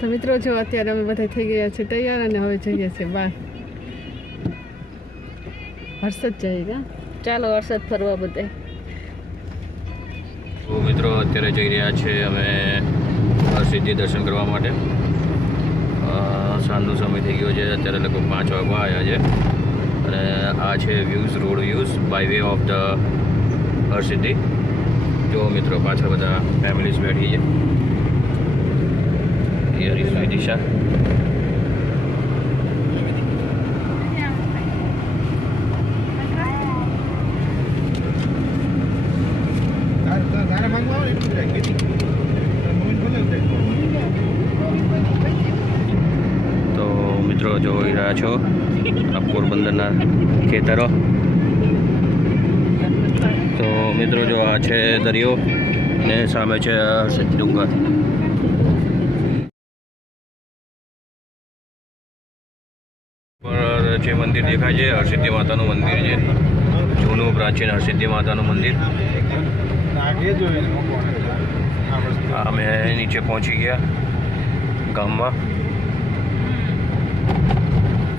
તો મિત્રો જો અત્યારે અમે બધા થઈ ગયા છે તૈયાર અને હવે જઈએ છીએ બહાર. હર્ષદ જઈએ ચાલો હર્ષદ ફરવા બધે. તો મિત્રો અત્યારે જઈ રહ્યા છે અમે સિદ્ધિ દર્શન કરવા માટે. સાંજનો સમય થઈ ગયો છે અત્યારે લગભગ પાંચ વાગવા આવ્યા છે. અને આ છે views road views by way of the Harsiddhi જો મિત્રો પાછળ બધા ફેમિલીઝ બેઠી છે હિયર ઇઝ વિદિશા તો મિત્રો જોઈ રહ્યા છો આ પોરબંદરના ખેતરો તો મિત્રો જો આ છે દરિયો ને સામે છે ડુંગર. જે મંદિર દેખાય છે હરસિદ્ધિ માતાનું મંદિર છે. જૂનું પ્રાચીન હરસિદ્ધિ માતાનું મંદિર. અમે નીચે પહોંચી ગયા ગામમાં.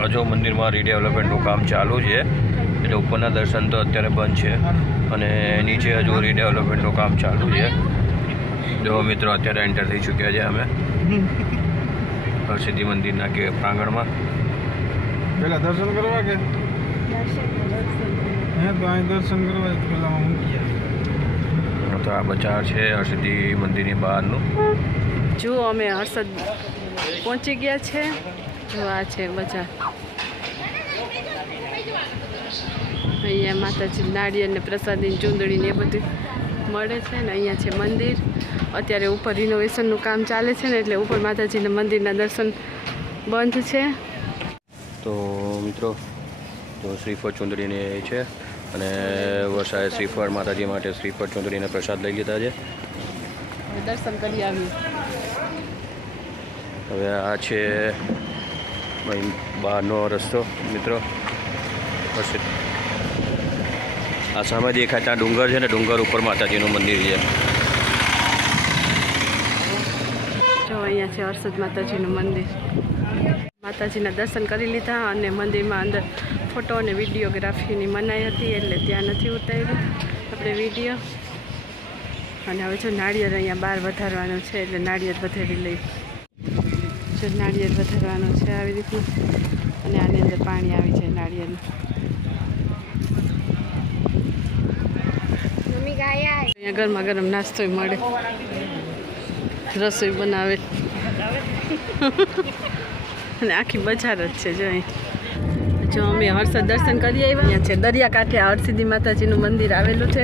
હજુ મંદિરમાં રીડેવલપમેન્ટનું કામ ચાલુ છે. એટલે ઉપરના દર્શન તો અત્યારે બંધ છે. અને નીચે હજુ રીડેવલપમેન્ટનું કામ ચાલુ છે. જો મિત્રો અત્યારે એન્ટર થઈ ચૂક્યા છે અમે. હરસિદ્ધિ મંદિરના કે પ્રાંગણમાં. પેલા દર્શન કરવા કે? દર્શન કરવા પેલા તો આ બજાર છે હરસિદ્ધિ મંદિરની બહારનું. જો અમે હર્ષદ પહોંચી ગયા છે. જો આ છે બજાર. અહીંયા માતાજી નાળિયેરને ને ચૂંદડીને ચૂંદડી ને એ બધું મળે છે ને અહીંયા છે મંદિર. અત્યારે ઉપર રિનોવેશનનું કામ ચાલે છે ને એટલે ઉપર માતાજીના મંદિરના દર્શન બંધ છે. તો મિત્રો તો શ્રીફળ ચૂંદડીને છે અને વરસાદે શ્રીફળ માતાજી માટે શ્રીફળ ચૂંદડીને પ્રસાદ લઈ લીધા છે. દર્શન કરી આવી હવે આ છે બહારનો રસ્તો મિત્રો. આ સામે દેખાય ડુંગર છે ને ડુંગર ઉપર માતાજીનું મંદિર છે. જો અહીંયા છે હર્ષદ માતાજીનું મંદિર. માતાજીના દર્શન કરી લીધા અને મંદિરમાં અંદર ફોટો અને વિડીયોગ્રાફીની મનાઈ હતી એટલે ત્યાં નથી ઉતાર્યું. આપણે વીડિયો. અને હવે જો નાળિયેર અહીંયા બહાર વધારવાનું છે એટલે નાળિયેર વધારી લઈ જો નાળિયેર વધારવાનું છે આવી રીતનું. અને આની અંદર પાણી આવી જાય નાળિયેરનું. અહીંયા ગરમા ગરમ નાસ્તો મળે. રસોઈ બનાવે. અને આખી બજાર જ છે જો જો અમે હર્ષદ દર્શન કરી આવ્યા. અહીંયા છે દરિયાકાંઠે હરસિદ્ધિ માતાજીનું મંદિર આવેલું છે.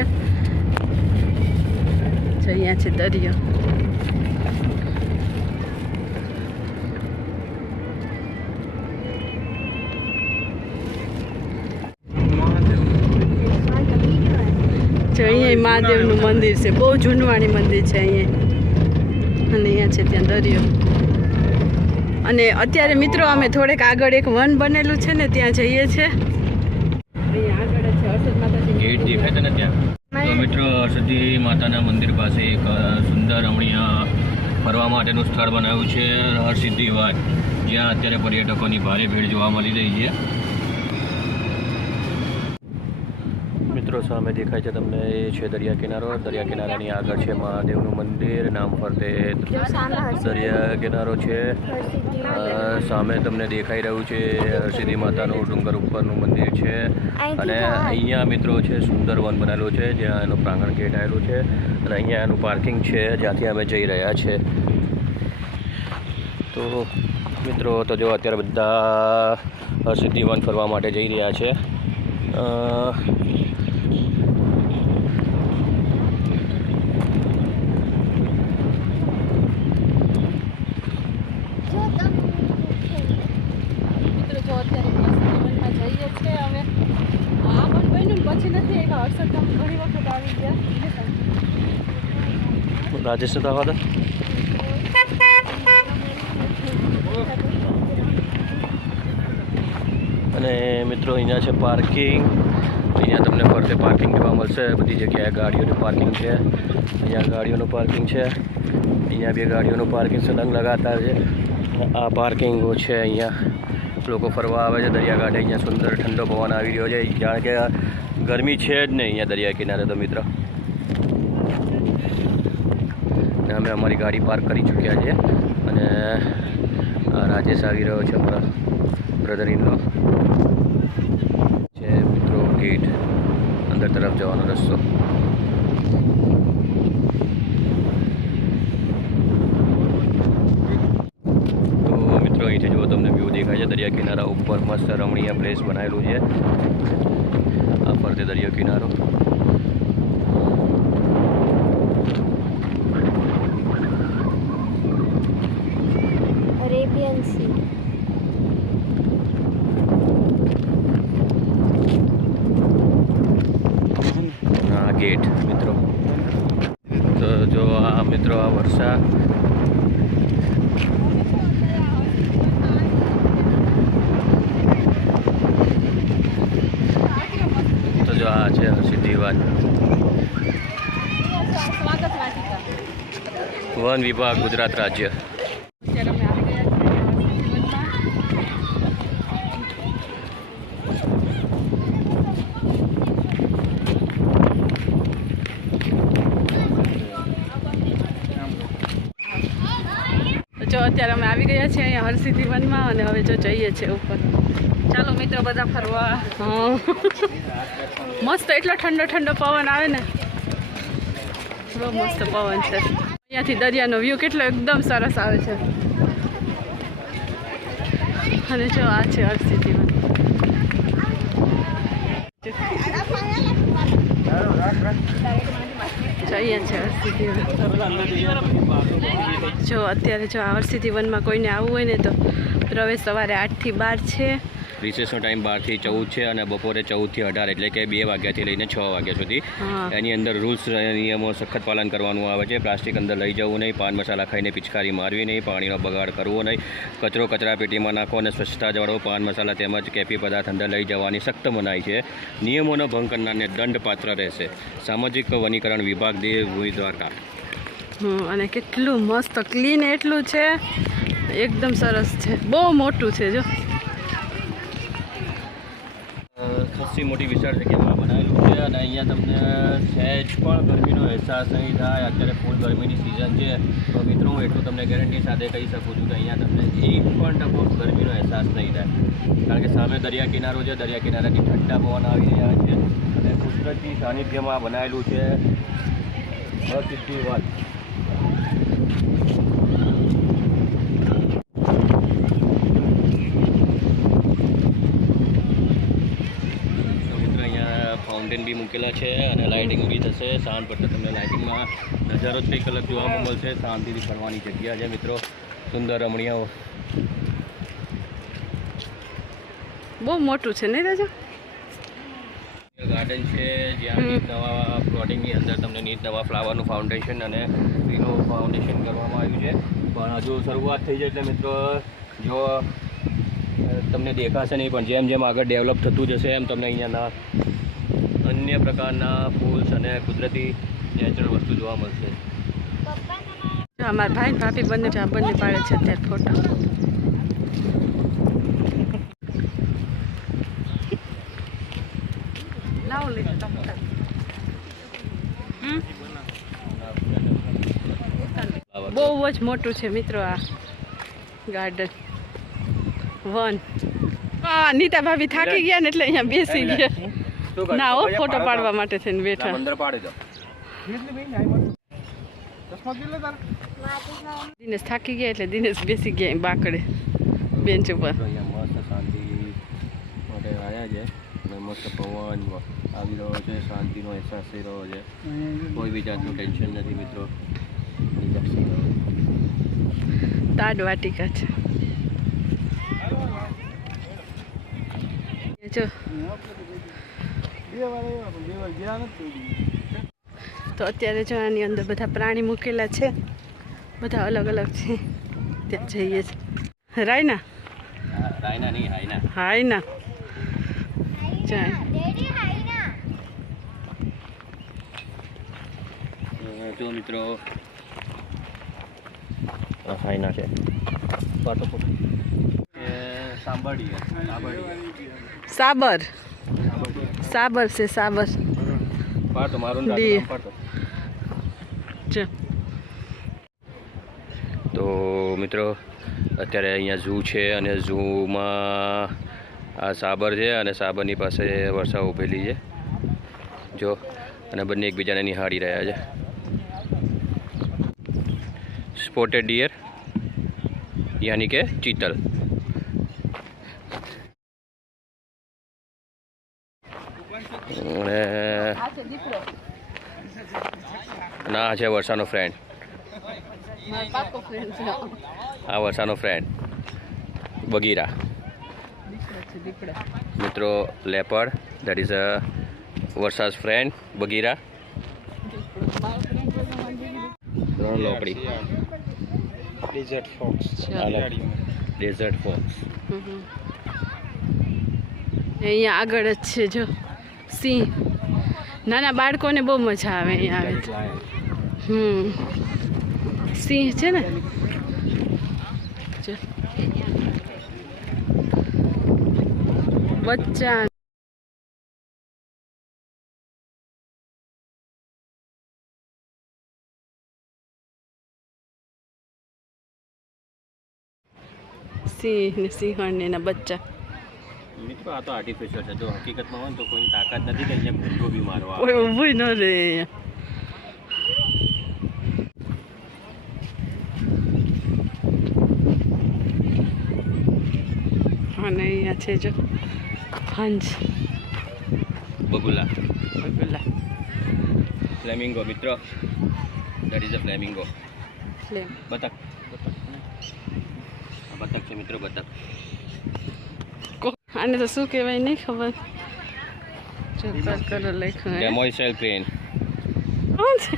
અહીંયા છે દરિયો જો અહીંયા મહાદેવનું મંદિર છે. બહુ જૂનવાણી મંદિર છે અહીંયા. અને અહીંયા છે ત્યાં દરિયો. અને અત્યારે મિત્રો અમે થોડેક આગળ એક વન બનેલું છે ને ત્યાં જઈએ છીએ ગેટ દેખાય છે ને ત્યાં? તો મિત્રો અરસદી માતાના મંદિર પાસે એક સુંદર રમણીય ફરવા માટેનું સ્થળ બનાવ્યું છે હરસિદ્ધિ વાટ જ્યાં અત્યારે પર્યટકોની ભારે ભીડ જોવા મળી રહી છે. મિત્રો, સામે દેખાય છે તમને એ છે દરિયા કિનારો. દરિયા કિનારાની આગળ છે મહાદેવનું મંદિર. નામ ફરતે દરિયા કિનારો છે. સામે તમને દેખાઈ રહ્યું છે હરસિદ્ધિ માતાનું ડુંગર ઉપરનું મંદિર છે. અને અહીંયા મિત્રો છે સુંદર વન બનેલું છે, જ્યાં એનું પ્રાંગણ ગેટ આવેલું છે. અને અહીંયા એનું પાર્કિંગ છે, જ્યાંથી અમે જઈ રહ્યા છે. તો મિત્રો, તો જો અત્યારે બધા હરસિદ્ધિ વન ફરવા માટે જઈ રહ્યા છે અ, મિત્રો જો અત્યારે વનમાં જઈએ છીએ હવે. આ પણ બન્યું પછી નથી એક હર્ષદ ગામ ઘણી વખત આવી ગયા. રાજેશ દાવા અને મિત્રો અહીંયા છે પાર્કિંગ અહીંયા તમને ફરતે પાર્કિંગ જોવા મળશે. બધી જગ્યાએ ગાડીઓનું પાર્કિંગ છે. અહીંયા ગાડીઓનું પાર્કિંગ છે. અહીંયા બે ગાડીઓનું પાર્કિંગ સલંગ લગાતા છે. આ પાર્કિંગો છે અહીંયા. લોકો ફરવા આવે છે દરિયાકાંઠે. અહીંયા સુંદર ઠંડો પવન આવી રહ્યો છે. જાણે કે ગરમી છે જ નહીં અહીંયા દરિયા કિનારે તો મિત્ર. ને અમે અમારી ગાડી પાર્ક કરી ચૂક્યા છે. અને રાજેશ આવી રહ્યો છે અમારા બ્રધર ઇન છે મિત્રો ગેટ અંદર તરફ જવાનો રસ્તો તો મિત્રો અહીંથી જુઓ તમને વ્યૂ દેખાય છે દરિયા કિનારા ઉપર મસ્ત રમણીય પ્લેસ બનાવેલું છે. આ ફરતે દરિયો કિનારો અરેબિયન સી આ ગેટ મિત્રો તો જો આ મિત્રો આ વર્ષા તો જો આ છે સીધી વાત. વન વિભાગ ગુજરાત રાજ્ય અત્યારે અમે આવી ગયા છીએ વનમાં. તો જો અત્યારે અમે આવી ગયા છીએ અહીંયા હરસિદ્ધિ વનમાં અને હવે જો જઈએ છીએ ઉપર. ચાલો મિત્રો, બધા ફરવા. મસ્ત એટલો ઠંડો ઠંડો પવન આવે ને. બહુ મસ્ત પવન છે. અહીંયાથી દરિયાનો વ્યૂ કેટલો એકદમ સરસ આવે છે. અને જો આ છે હરસિદ્ધિ વન. જો અહીંયા છે હરસિદ્ધિ વન જો અત્યારે જો આ હરસિદ્ધિ વનમાં કોઈને આવવું હોય ને તો પ્રવેશ સવારે આઠથી બાર છે. રિસેસનો ટાઈમ બારથી ચૌદ છે અને બપોરે ચૌદથી અઢાર એટલે કે બે વાગ્યાથી લઈને છ વાગ્યા સુધી. એની અંદર રૂલ્સ નિયમો સખત પાલન કરવાનું આવે છે. પ્લાસ્ટિક અંદર લઈ જવું નહીં પાન મસાલા ખાઈને પિચકારી મારવી નહીં પાણીનો બગાડ કરવો નહીં. કચરો કચરા પેટીમાં નાખો અને સ્વચ્છતા જાળવો. પાન મસાલા તેમજ કેફી પદાર્થ અંદર લઈ જવાની સખ્ત મનાઈ છે. નિયમોનો ભંગ કરનારને દંડપાત્ર રહેશે. સામાજિક વનીકરણ વિભાગ દેવ ભૂમિ દ્વારકા અને કેટલું મસ્ત ક્લીન એટલું છે. એકદમ સરસ છે. બહુ મોટું છે જો. સસ્તી મોટી વિશાળ જગ્યામાં બનાવેલું છે અને અહીંયા તમને સહેજ પણ ગરમીનો અહેસાસ નહીં થાય. અત્યારે ફૂલ ગરમીની સિઝન છે. તો મિત્રો, હું એટલું તમને ગેરંટી સાથે કહી શકું છું કે અહીંયા તમને એક પણ ટકો ગરમીનો અહેસાસ નહીં થાય. કારણ કે સામે દરિયા કિનારો છે. દરિયા કિનારાથી ઠંડા પવન આવી રહ્યા છે. અને કુદરતી સાનિધ્યમાં બનાવેલું છે. અસિદ્ધિ વાત તો મિત્રો અહીંયા ફાઉન્ટેન બી મૂકેલા છે અને લાઇટિંગ બી થશે. સાંજ પડતા તમને લાઇટિંગમાં નજારો જ કંઈક અલગ જોવા મળશે. શાંતિથી ફરવાની જગ્યા છે મિત્રો. સુંદર રમણીયાઓ બહુ મોટું છે નહીં રાજા ગાર્ડન છે. જ્યાં નીત નવા પ્લોટિંગની અંદર તમને નીત નવા ફ્લાવરનું ફાઉન્ડેશન અને ટ્રીનું ફાઉન્ડેશન કરવામાં આવ્યું છે. પણ હજુ શરૂઆત થઈ જાય એટલે મિત્રો જો તમને દેખાશે નહીં પણ જેમ જેમ આગળ ડેવલપ થતું જશે એમ તમને અહીંયાના અન્ય પ્રકારના ફૂલ્સ અને કુદરતી નેચરલ વસ્તુ જોવા મળશે. અમારા ભાઈ ભાભી બંને બંને પાડે છે અત્યારે ફોટા. લાવો બહુ જ મોટું છે મિત્રો આ ગાર્ડન વન હા નીતા ભાભી થાકી ગયા ને એટલે અહીંયા બેસી ગયા. ના હો ફોટો પાડવા માટે થઈને બેઠા. અંદર પાડી દો. દિનેશ થાકી ગયા એટલે દિનેશ બેસી ગયા બાકડે બેન્ચ ઉપર. મસ્ત શાંતિ માટે આવ્યા છે. મસ્ત પવન આવી રહ્યો છે શાંતિનો અહેસાસ થઈ રહ્યો છે. કોઈ બી જાતનું ટેન્શન નથી મિત્રો. તાડ વાટિકા છે. જો બે વાર આવ્યા પણ બે વાર ગયા નથી તો અત્યારે જો આની અંદર બધા પ્રાણી મૂકેલા છે. બધા અલગ અલગ છે. ત્યાં જઈએ છે. રાયના? હાયના. જો મિત્રો છે સાબર. સાબર છે સાબર. પાટો મારું તો મિત્રો અત્યારે અહીંયા ઝૂ છે અને ઝૂમાં આ સાબર છે અને સાબરની પાસે વર્ષા ઊભેલી છે. જો અને બંને એકબીજાને નિહાળી રહ્યા છે. સ્પોટેડ ડિયર યાની કે ચીતલ અને અને આ છે વર્ષાનો ફ્રેન્ડ આ વર્ષાનો ફ્રેન્ડ બગીરા. મિત્રો leopard that is a Varsha's friend Bagheera. ત્રણ લોકડી. ડિઝર્ટ ફોક્સ ડેઝર્ટ ફોક્સ અહીંયા આગળ જ છે જો. સિંહ. નાના બાળકોને બહુ મજા આવે અહીંયા આવે હમ. સિંહ છે ને. બચ્ચા સિંહ ને સિંહણ ને એના બચ્ચા. મિત્રો આ તો આર્ટિફિશિયલ છે. જો હકીકતમાં હોય તો કોઈ તાકાત નથી કે અહીંયા ભૂંડો બી મારવા ઊભું ન રહે અને અહીંયા છે જો. હંસ બગુલા. બગલા. ફ્લેમિંગો મિત્રો. દેટ ઇઝ અ ફ્લેમિંગો લે બતક. બતક છે મિત્રો બતક. આને તો શું કહેવાય નહીં ખબર. જો કર લખ્યું. ડેમોઇસલ પ્લેન કોણ છે?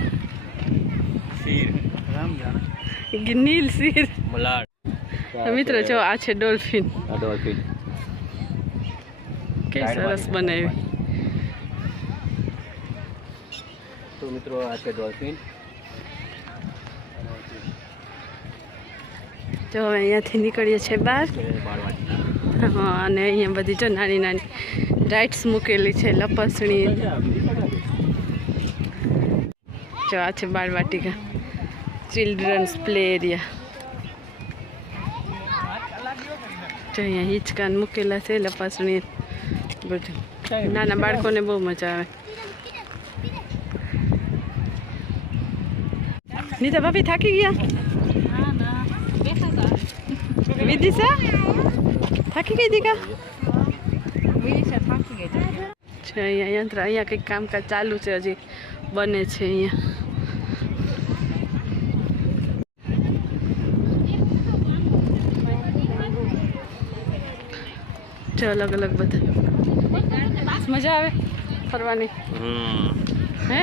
સીર રામ જાણે. ગિનીલ સીર મલાડ મિત્રો જો આ છે ડોલ્ફિન. ડોલ્ફિન. કે સરસ બનાવી. તો મિત્રો આ છે ડોલ્ફિન. જો હવે અહીંયાથી નીકળીએ છીએ બહાર. હા અને અહીંયા બધી જો નાની નાની રાઇડ્સ મૂકેલી છે લપસણી. જો આ છે બાળવાટિકા. ચિલ્ડ્રન્સ પ્લે એરિયા જો અહીંયા હિંચકાન મૂકેલા છે લપાસણી બધું. નાના બાળકોને બહુ મજા આવે. નીતા ભાભી થાકી ગયા? વિદિશા થાકી ગઈ દીકા? છે અહીંયા યંત્ર અહીંયા કંઈક કામકાજ ચાલુ છે હજી. બને છે અહીંયા. છે અલગ અલગ બધા. મજા આવે ફરવાની. હે?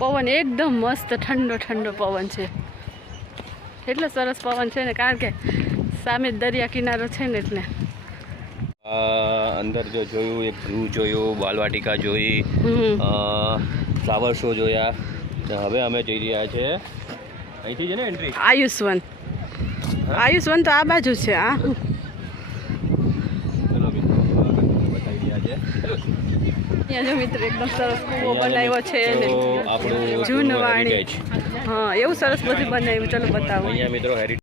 પવન એકદમ મસ્ત ઠંડો ઠંડો પવન છે. એટલો સરસ પવન છે ને કારણ કે સામે દરિયા કિનારો છે ને એટલે. અંદર જો જોયું એક ઝૂ જોયું બાલવાટિકા જોઈ ફ્લાવર શો જોયા. હવે અમે જઈ રહ્યા છે. અહીંથી છે ને એન્ટ્રી આયુષ્વન આયુષ્વન તો આ બાજુ છે આ ચલો મિત્રો બતાવી રહ્યા છે અહીંયા જો મિત્ર એકદમ સરસ કૂવો બનાવ્યો છે જૂનવાણી. હા એવું સરસ બધું બનાવ્યું. ચલો બતાવો. અહીંયા મિત્રો હેરિટેજ